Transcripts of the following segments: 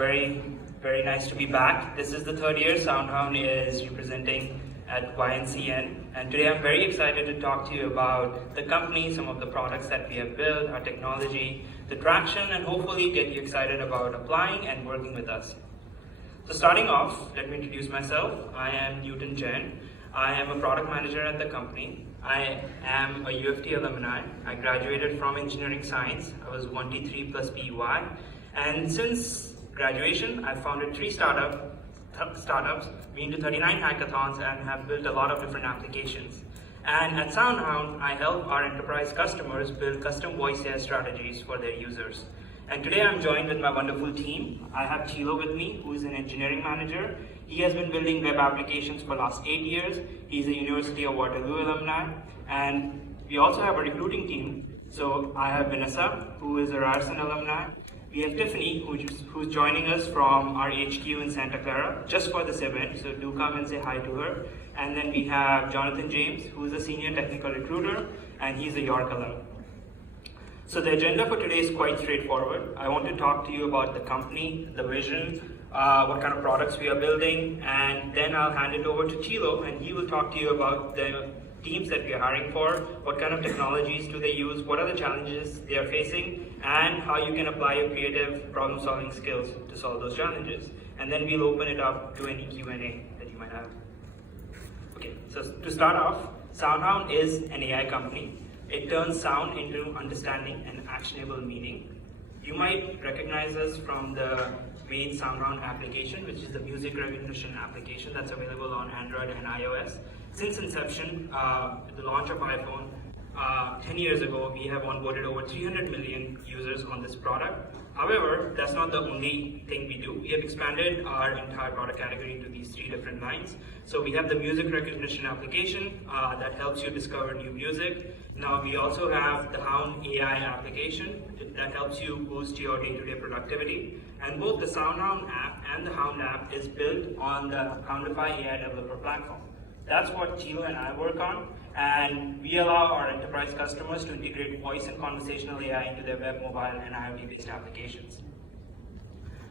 Very, very nice to be back. This is the third year SoundHound is representing at YNCN, and today I'm very excited to talk to you about the company, some of the products that we have built, our technology, the traction, and hopefully get you excited about applying and working with us. So starting off, let me introduce myself. I am Jain. I am a product manager at the company. I am a UFT alumni. I graduated from engineering science. I was 1T3 plus PY, and since graduation, I've founded 3 startups, been to 39 hackathons, and have built a lot of different applications. And at SoundHound, I help our enterprise customers build custom voice AI strategies for their users. And today I'm joined with my wonderful team. I have Chilo with me, who is an engineering manager. He has been building web applications for the last 8 years. He's a University of Waterloo alumni. And we also have a recruiting team. So I have Vanessa, who is a Ryerson alumni. We have Tiffany, who's joining us from our HQ in Santa Clara, just for this event, so do come and say hi to her. And then we have Jonathan James, who is a senior technical recruiter, and he's a York alum. So the agenda for today is quite straightforward. I want to talk to you about the company, the vision, what kind of products we are building, and then I'll hand it over to Chilo, and he will talk to you about the teams that we are hiring for, what kind of technologies do they use, what are the challenges they are facing, and how you can apply your creative problem-solving skills to solve those challenges. And then we'll open it up to any Q&A that you might have. Okay, so to start off, SoundHound is an AI company. It turns sound into understanding and actionable meaning. You might recognize us from the main SoundHound application, which is the music recognition application that's available on Android and iOS. Since inception, the launch of iPhone 10 years ago, we have onboarded over 300 million users on this product. However, that's not the only thing we do. We have expanded our entire product category into these 3 different lines. So we have the music recognition application that helps you discover new music. Now we also have the Hound AI application that helps you boost your day-to-day productivity. And both the SoundHound app and the Hound app is built on the Houndify AI developer platform. That's what Chilo and I work on, and we allow our enterprise customers to integrate voice and conversational AI into their web, mobile, and IoT-based applications.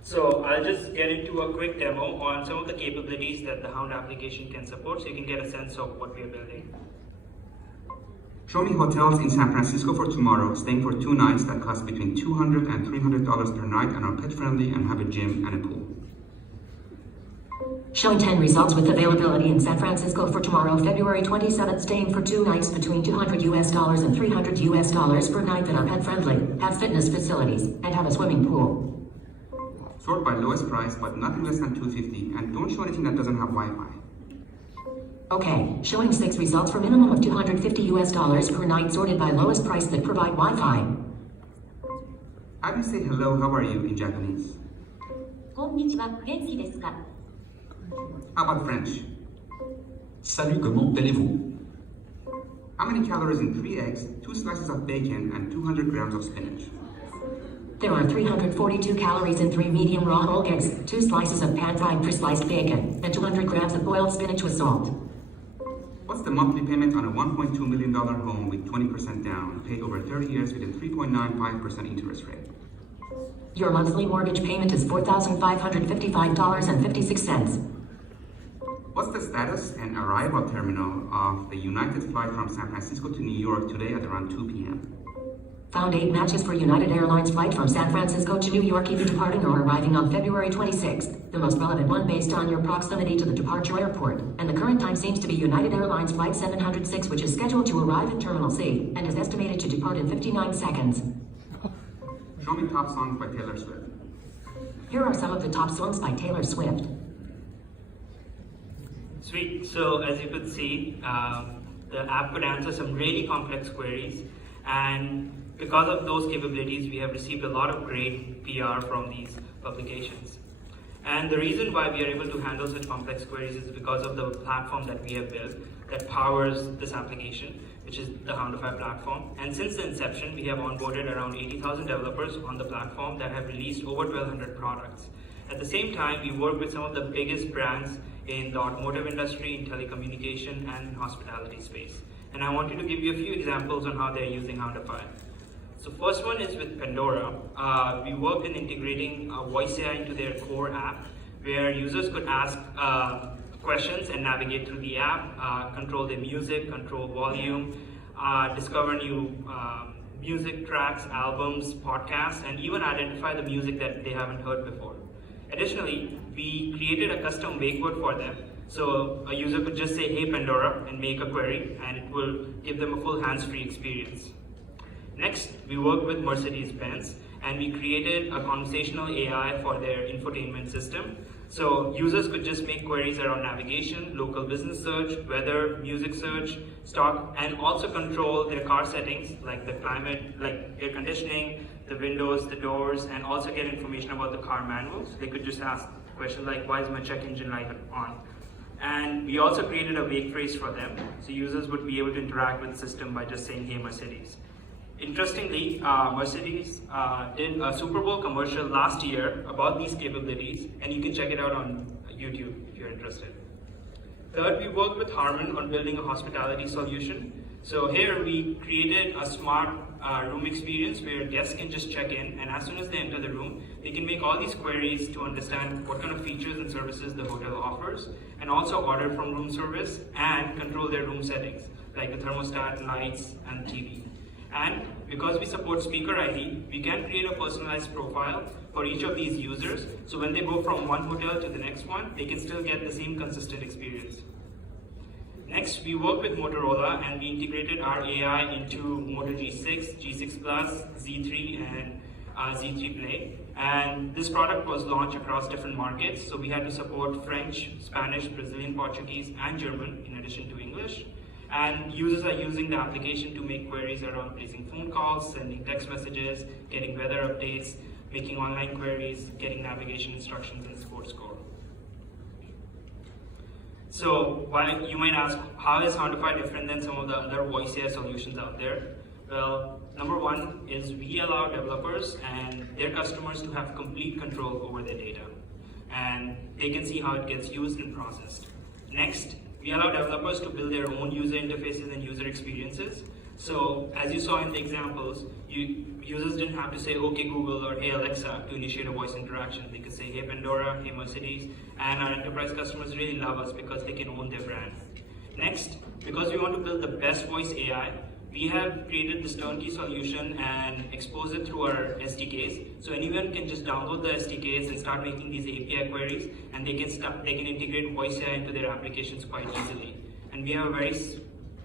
So I'll just get into a quick demo on some of the capabilities that the Hound application can support, so you can get a sense of what we're building. Show me hotels in San Francisco for tomorrow, staying for 2 nights that cost between $200 and $300 per night and are pet-friendly and have a gym and a pool. Showing 10 results with availability in San Francisco for tomorrow, February 27th, staying for 2 nights between $200 and $300 per night that are pet-friendly, have fitness facilities, and have a swimming pool. Sort by lowest price, but nothing less than $250, and don't show anything that doesn't have Wi-Fi. Okay, showing 6 results for minimum of $250 per night, sorted by lowest price that provide Wi-Fi. How do you say hello, how are you in Japanese? こんにちは、元気ですか? How about French? Salut, comment allez-vous? How many calories in 3 eggs, 2 slices of bacon, and 200 grams of spinach? There are 342 calories in 3 medium raw whole eggs, 2 slices of pan-fried pre-sliced bacon, and 200 grams of boiled spinach with salt. What's the monthly payment on a $1.2 million home with 20% down, paid over 30 years with a 3.95% interest rate? Your monthly mortgage payment is $4,555.56. What's the status and arrival terminal of the United flight from San Francisco to New York today at around 2 p.m.? Found 8 matches for United Airlines flight from San Francisco to New York, either departing or arriving on February 26th. The most relevant one based on your proximity to the departure airport. And the current time seems to be United Airlines flight 706, which is scheduled to arrive in Terminal C and is estimated to depart in 59 seconds. Show me top songs by Taylor Swift. Here are some of the top songs by Taylor Swift. Sweet. So as you could see, the app could answer some really complex queries, and because of those capabilities, we have received a lot of great PR from these publications. And the reason why we are able to handle such complex queries is because of the platform that we have built that powers this application, which is the Houndify platform. And since the inception, we have onboarded around 80,000 developers on the platform that have released over 1,200 products. At the same time, we work with some of the biggest brands in the automotive industry, in telecommunication, and in hospitality space. And I wanted to give you a few examples on how they're using Houndify. So first one is with Pandora. We worked in integrating voice AI into their core app, where users could ask questions and navigate through the app, control their music, control volume, discover new music tracks, albums, podcasts, and even identify the music that they haven't heard before. Additionally, we created a custom wake word for them. So a user could just say, "Hey Pandora," and make a query, and it will give them a full hands-free experience. Next, we worked with Mercedes-Benz, and we created a conversational AI for their infotainment system. So users could just make queries around navigation, local business search, weather, music search, stock, and also control their car settings like the climate, like air conditioning, the windows, the doors, and also get information about the car manuals. They could just ask questions like, "Why is my check engine light on?" And we also created a wake phrase for them, so users would be able to interact with the system by just saying, "Hey Mercedes." Interestingly, Mercedes did a Super Bowl commercial last year about these capabilities, and you can check it out on YouTube if you're interested. Third, we worked with Harman on building a hospitality solution. So here we created a smart room experience where guests can just check in, and as soon as they enter the room, they can make all these queries to understand what kind of features and services the hotel offers, and also order from room service and control their room settings, like the thermostat, lights, and TV. And because we support speaker ID, we can create a personalized profile for each of these users, so when they go from one hotel to the next one, they can still get the same consistent experience. Next, we worked with Motorola, and we integrated our AI into Moto G6, G6 Plus, Z3, and Z3 Play. And this product was launched across different markets, so we had to support French, Spanish, Brazilian, Portuguese, and German, in addition to English. And users are using the application to make queries around placing phone calls, sending text messages, getting weather updates, making online queries, getting navigation instructions, and sports score. So you might ask, how is Soundify different than some of the other voice AI solutions out there? Well, number one is we allow developers and their customers to have complete control over their data, and they can see how it gets used and processed. Next, we allow developers to build their own user interfaces and user experiences. So as you saw in the examples, users didn't have to say, "Okay Google" or "Hey Alexa" to initiate a voice interaction. They could say, "Hey Pandora," "Hey Mercedes," and our enterprise customers really love us because they can own their brand. Next, because we want to build the best voice AI, we have created this turnkey solution and exposed it through our SDKs. So anyone can just download the SDKs and start making these API queries, and they can integrate voice AI into their applications quite easily. And we have a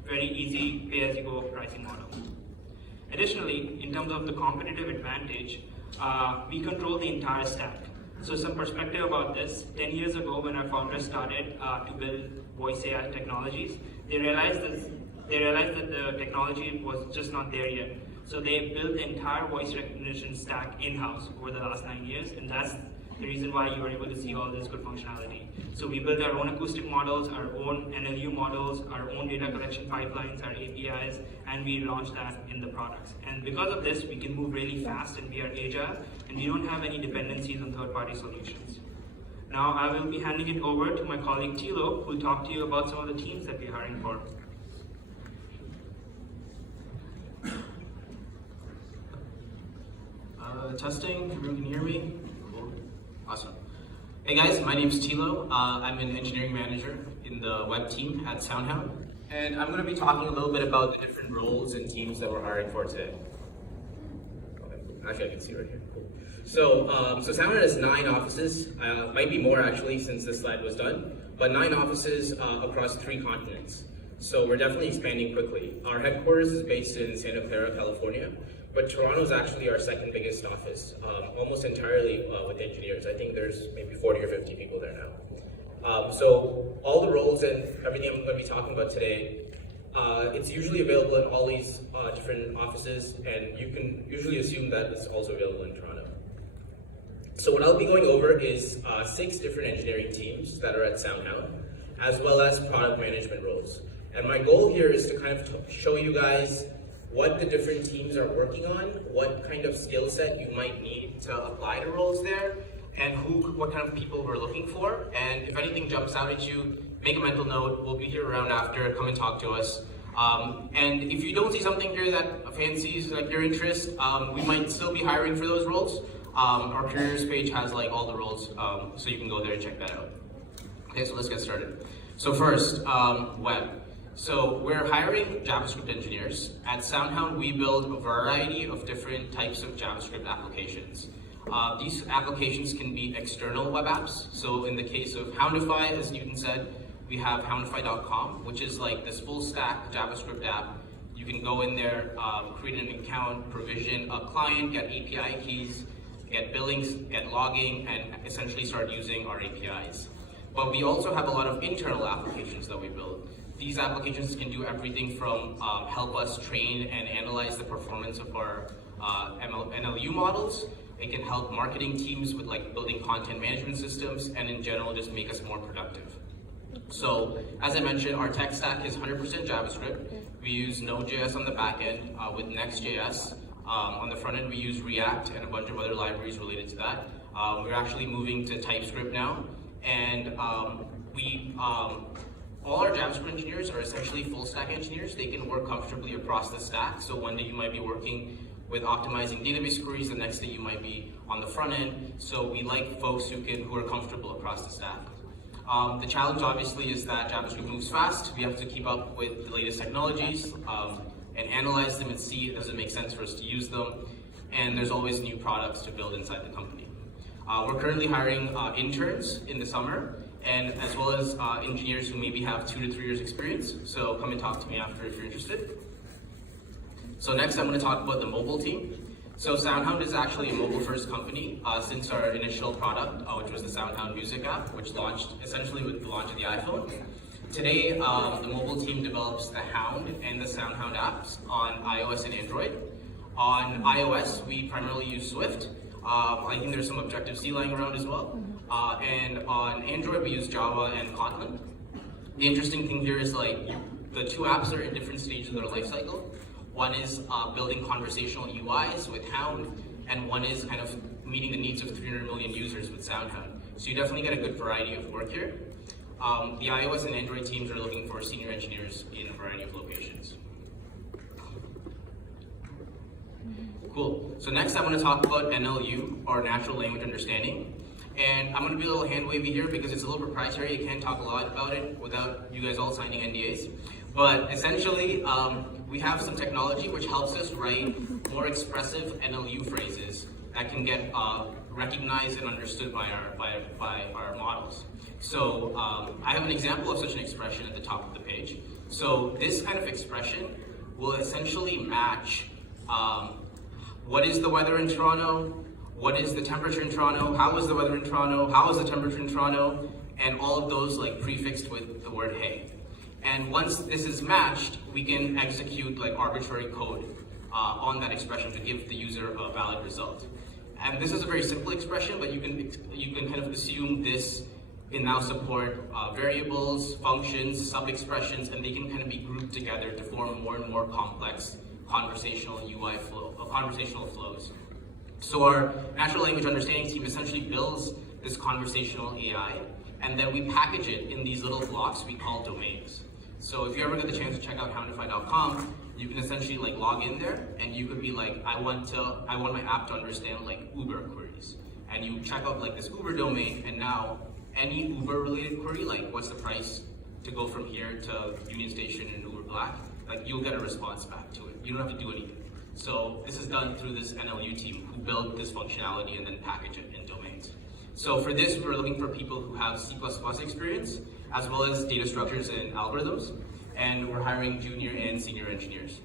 very easy pay-as-you-go pricing model. Additionally, in terms of the competitive advantage, we control the entire stack. So some perspective about this, 10 years ago when our founders started to build voice AI technologies, they realized that the technology was just not there yet. So they built the entire voice recognition stack in-house over the last 9 years, and that's the reason why you were able to see all this good functionality. So we built our own acoustic models, our own NLU models, our own data collection pipelines, our APIs, and we launched that in the products. And because of this, we can move really fast and we are agile, and we don't have any dependencies on third-party solutions. Now I will be handing it over to my colleague Tilo, who will talk to you about some of the teams that we're hiring for. Testing, everyone can hear me? Cool. Awesome. Hey guys, my name's Tilo. I'm an engineering manager in the web team at SoundHound. And I'm going to be talking a little bit about the different roles and teams that we're hiring for today. Actually, I can see right here. Cool. So SoundHound has 9 offices. Might be more actually since this slide was done, but 9 offices across 3 continents. So we're definitely expanding quickly. Our headquarters is based in Santa Clara, California, but Toronto is actually our second biggest office, almost entirely with engineers. I think there's maybe 40 or 50 people there now. So all the roles and everything I'm going to be talking about today, it's usually available in all these different offices, and you can usually assume that it's also available in Toronto. So what I'll be going over is 6 different engineering teams that are at SoundHound, as well as product management roles. And my goal here is to kind of show you guys what the different teams are working on, what kind of skill set you might need to apply to roles there, and what kind of people we're looking for. And if anything jumps out at you, make a mental note. We'll be here around after. Come and talk to us. And if you don't see something here that fancies like your interest, we might still be hiring for those roles. Our careers page has like all the roles, so you can go there and check that out. Okay, so let's get started. So first, web. So we're hiring JavaScript engineers. At SoundHound, we build a variety of different types of JavaScript applications. These applications can be external web apps. So in the case of Houndify, as Newton said, we have houndify.com, which is like this full stack JavaScript app. You can go in there, create an account, provision a client, get API keys, get billings, get logging, and essentially start using our APIs. But we also have a lot of internal applications that we build. These applications can do everything from help us train and analyze the performance of our NLU models. It can help marketing teams with like building content management systems, and in general just make us more productive. So as I mentioned, our tech stack is 100% JavaScript. We use Node.js on the back end with Next.js. On the front end, we use React and a bunch of other libraries related to that. We're actually moving to TypeScript now, and all our JavaScript engineers are essentially full stack engineers. They can work comfortably across the stack. So one day you might be working with optimizing database queries, the next day you might be on the front end. So we like folks who are comfortable across the stack. The challenge obviously is that JavaScript moves fast. We have to keep up with the latest technologies and analyze them and see does it make sense for us to use them. And there's always new products to build inside the company. We're currently hiring interns in the summer, and as well as engineers who maybe have 2 to 3 years experience. So come and talk to me after if you're interested. So next I'm going to talk about the mobile team. So SoundHound is actually a mobile-first company since our initial product, which was the SoundHound Music app, which launched essentially with the launch of the iPhone. Today, the mobile team develops the Hound and the SoundHound apps on iOS and Android. On iOS, we primarily use Swift. I think there's some Objective-C lying around as well. And on Android, we use Java and Kotlin. The interesting thing here is like the two apps are in different stages of their life cycle. One is building conversational UIs with Hound, and one is kind of meeting the needs of 300 million users with SoundHound. So you definitely get a good variety of work here. The iOS and Android teams are looking for senior engineers in a variety of locations. Cool. So next I want to talk about NLU, or Natural Language Understanding. And I'm going to be a little hand wavy here because it's a little proprietary. You can't talk a lot about it without you guys all signing NDAs. But essentially, we have some technology which helps us write more expressive NLU phrases that can get recognized and understood by our models. So I have an example of such an expression at the top of the page. So this kind of expression will essentially match what is the weather in Toronto, what is the temperature in Toronto, how is the weather in Toronto, how is the temperature in Toronto, and all of those like prefixed with the word hey. And once this is matched, we can execute like arbitrary code on that expression to give the user a valid result. And this is a very simple expression, but you can kind of assume this can now support variables, functions, sub-expressions, and they can kind of be grouped together to form more and more complex conversational UI conversational flows. So our natural language understanding team essentially builds this conversational AI, and then we package it in these little blocks we call domains. So if you ever get the chance to check out houndify.com, you can essentially like log in there, and you could be like, I want my app to understand like Uber queries, and you check out like this Uber domain, and now any Uber related query, like what's the price to go from here to Union Station and Uber Black, like you'll get a response back to it. You don't have to do anything. So this is done through this NLU team who built this functionality and then package it in domains. So for this, we're looking for people who have C++ experience, as well as data structures and algorithms, and we're hiring junior and senior engineers.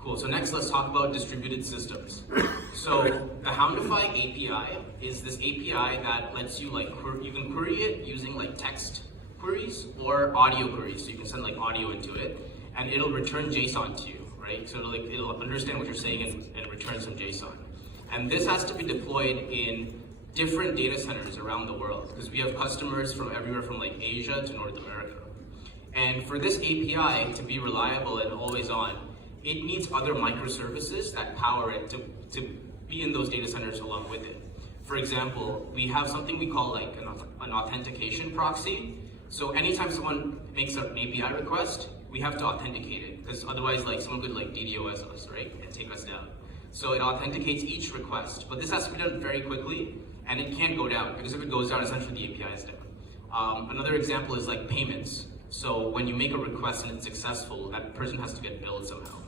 Cool, so next let's talk about distributed systems. So the Houndify API is this API that lets you like, you can query it using like text queries or audio queries. So you can send like audio into it, and it'll return JSON to you, right? So it'll understand what you're saying and return some JSON. And this has to be deployed in different data centers around the world, because we have customers from everywhere from like Asia to North America. And for this API to be reliable and always on, it needs other microservices that power it to be in those data centers along with it. For example, we have something we call like an authentication proxy, So anytime someone makes an API request, we have to authenticate it, because otherwise like someone could like DDoS us, right, and take us down. So it authenticates each request, but this has to be done very quickly, and it can't go down, because if it goes down, essentially the API is down. Another example is like payments. So when you make a request and it's successful, that person has to get billed somehow.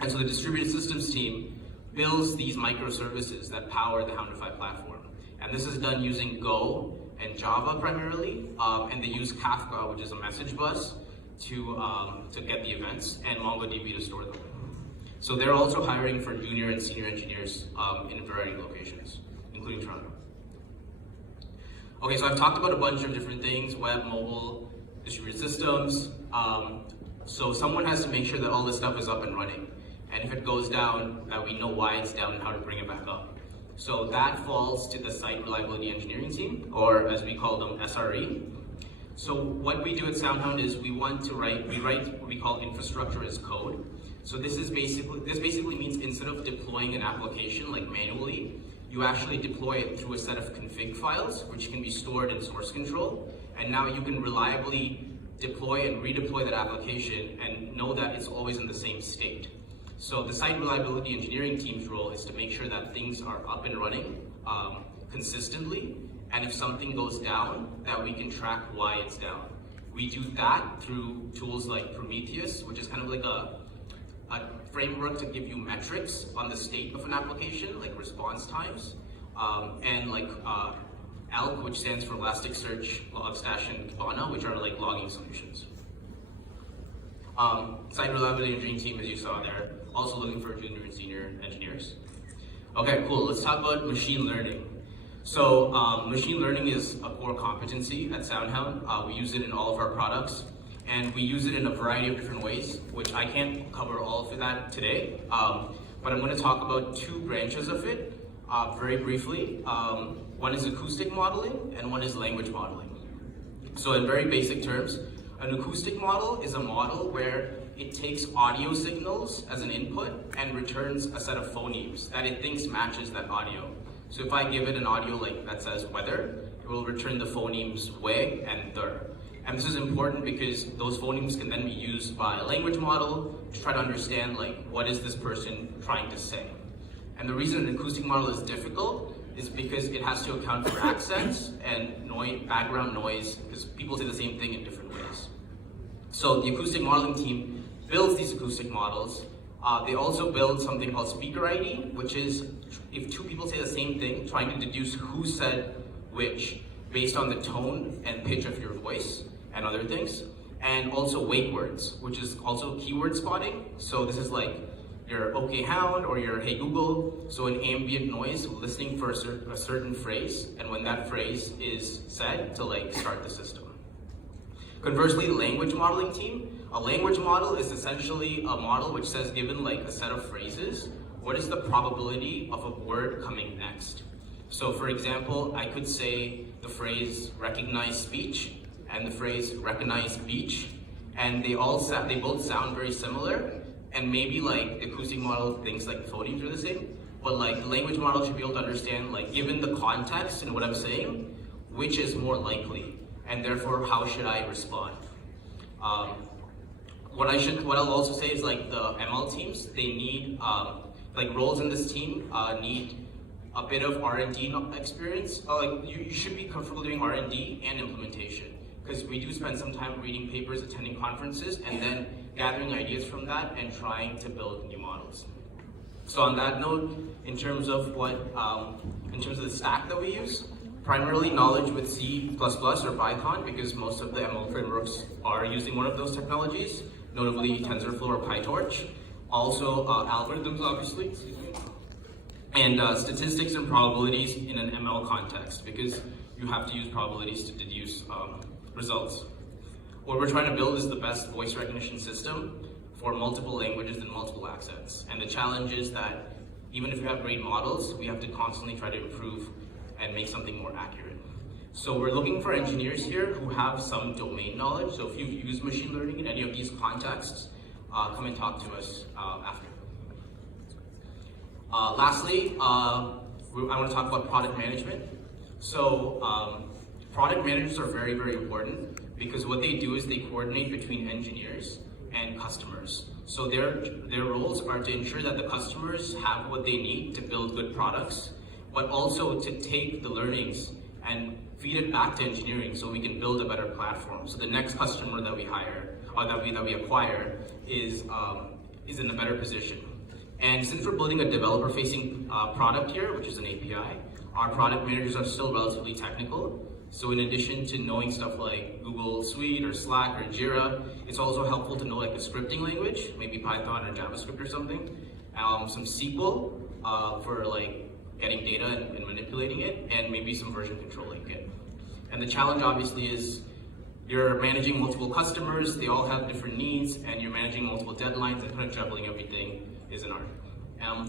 And so the distributed systems team builds these microservices that power the Houndify platform. And this is done using Go and Java primarily, and they use Kafka, which is a message bus, to get the events, and MongoDB to store them. So they're also hiring for junior and senior engineers in a variety of locations, including Toronto. Okay, so I've talked about a bunch of different things: web, mobile, distributed systems. So someone has to make sure that all this stuff is up and running. And if it goes down, that we know why it's down and how to bring it back up. So that falls to the site reliability engineering team, or as we call them, SRE. So what we do at SoundHound is we write what we call infrastructure as code. So this basically means instead of deploying an application like manually, you actually deploy it through a set of config files, which can be stored in source control. And now you can reliably deploy and redeploy that application and know that it's always in the same state. So the site reliability engineering team's role is to make sure that things are up and running consistently, and if something goes down, that we can track why it's down. We do that through tools like Prometheus, which is kind of like a framework to give you metrics on the state of an application, like response times, and like ELK, which stands for Elasticsearch, Logstash, and Kibana, which are like logging solutions. Site reliability engineering team, as you saw there, also looking for junior and senior engineers. Okay, cool. Let's talk about machine learning. So machine learning is a core competency at SoundHound. We use it in all of our products, and we use it in a variety of different ways, which I can't cover all of that today. But I'm going to talk about two branches of it very briefly. One is acoustic modeling, and one is language modeling. So in very basic terms, an acoustic model is a model where it takes audio signals as an input and returns a set of phonemes that it thinks matches that audio. So if I give it an audio like that says weather, it will return the phonemes way and der. And this is important because those phonemes can then be used by a language model to try to understand like what is this person trying to say. And the reason an acoustic model is difficult is because it has to account for accents and noise, background noise, because people say the same thing in different ways. So the acoustic modeling team builds these acoustic models. They also build something called speaker ID, which is if two people say the same thing, trying to deduce who said which based on the tone and pitch of your voice and other things. And also wake words, which is also keyword spotting. So this is like your OK Hound or your Hey Google. So an ambient noise listening for a certain phrase, and when that phrase is said, to like start the system. Conversely, the language modeling team, a language model is essentially a model which says, given like a set of phrases, what is the probability of a word coming next? So for example, I could say the phrase recognize speech and the phrase recognize beach, and they both sound very similar, and maybe like the acoustic model thinks like the phonemes are the same, but like the language model should be able to understand, like given the context and what I'm saying, which is more likely, and therefore how should I respond? What I'll also say is like the ML teams, they need, like roles in this team need a bit of R&D experience. Like you should be comfortable doing R&D and implementation, because we do spend some time reading papers, attending conferences, and then gathering ideas from that and trying to build new models. So on that note, in terms of the stack that we use, primarily knowledge with C++ or Python, because most of the ML frameworks are using one of those technologies, notably TensorFlow or PyTorch. Also algorithms, obviously, and statistics and probabilities in an ML context, because you have to use probabilities to deduce results. What we're trying to build is the best voice recognition system for multiple languages and multiple accents. And the challenge is that even if we have great models, we have to constantly try to improve and make something more accurate. So we're looking for engineers here who have some domain knowledge. So if you've used machine learning in any of these contexts, come and talk to us after. Lastly, I want to talk about product management. So product managers are very, very important, because what they do is they coordinate between engineers and customers. So their roles are to ensure that the customers have what they need to build good products, but also to take the learnings and feed it back to engineering so we can build a better platform. So the next customer that we hire or that we acquire is in a better position. And since we're building a developer-facing product here, which is an API, our product managers are still relatively technical. So in addition to knowing stuff like Google Suite or Slack or Jira, it's also helpful to know like the scripting language, maybe Python or JavaScript or something, some SQL for like getting data and manipulating it, and maybe some version control like Git. And the challenge obviously is you're managing multiple customers, they all have different needs, and you're managing multiple deadlines, and kind of juggling everything is an art.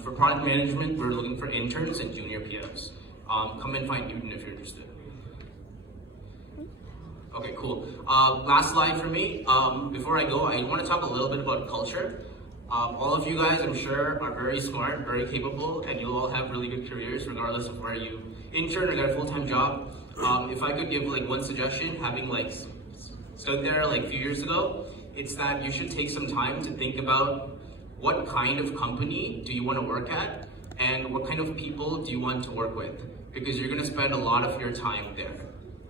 For product management, we're looking for interns and junior PMs. Come and find Newton if you're interested. Okay, cool. Last slide for me. Before I go, I want to talk a little bit about culture. All of you guys, I'm sure, are very smart, very capable, and you'll all have really good careers regardless of where you intern or get a full-time job. If I could give like one suggestion, having like stood there like a few years ago, it's that you should take some time to think about what kind of company do you want to work at and what kind of people do you want to work with, because you're going to spend a lot of your time there.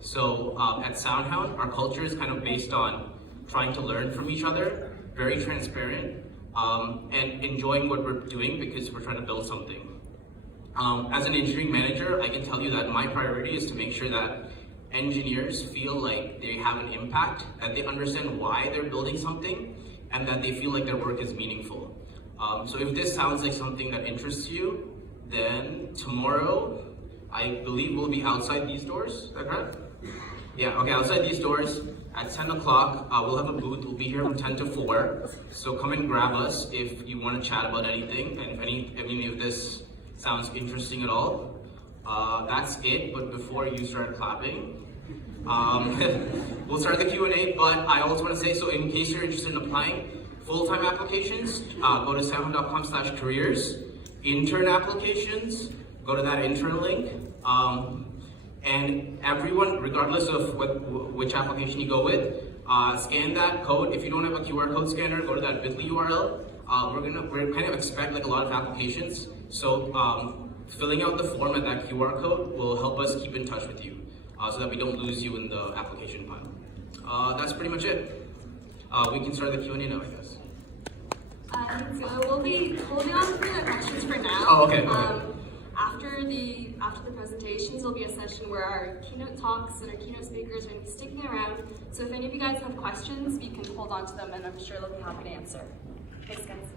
So at SoundHound, our culture is kind of based on trying to learn from each other, very transparent, and enjoying what we're doing because we're trying to build something. As an engineering manager, I can tell you that my priority is to make sure that engineers feel like they have an impact, that they understand why they're building something, and that they feel like their work is meaningful. So if this sounds like something that interests you, then tomorrow, I believe we'll be outside these doors, is that correct? Yeah, okay, outside these doors at 10 o'clock, we'll have a booth. We'll be here from 10 to 4. So come and grab us if you want to chat about anything, and if any of this sounds interesting at all. That's it, but before you start clapping, we'll start the Q&A, but I also want to say, so in case you're interested in applying full-time applications, go to soundhound.com/careers. Intern applications, go to that intern link. And everyone, regardless of which application you go with, scan that code. If you don't have a QR code scanner, go to that bit.ly URL. We're kind of expect like a lot of applications. So filling out the form at that QR code will help us keep in touch with you so that we don't lose you in the application pile. That's pretty much it. We can start the Q&A now, I guess. So we'll be holding on for the questions for now. Oh, okay. After the presentations, there'll be a session where our keynote talks and our keynote speakers are going to be sticking around. So if any of you guys have questions, you can hold on to them, and I'm sure they'll be happy to answer. Thanks, guys.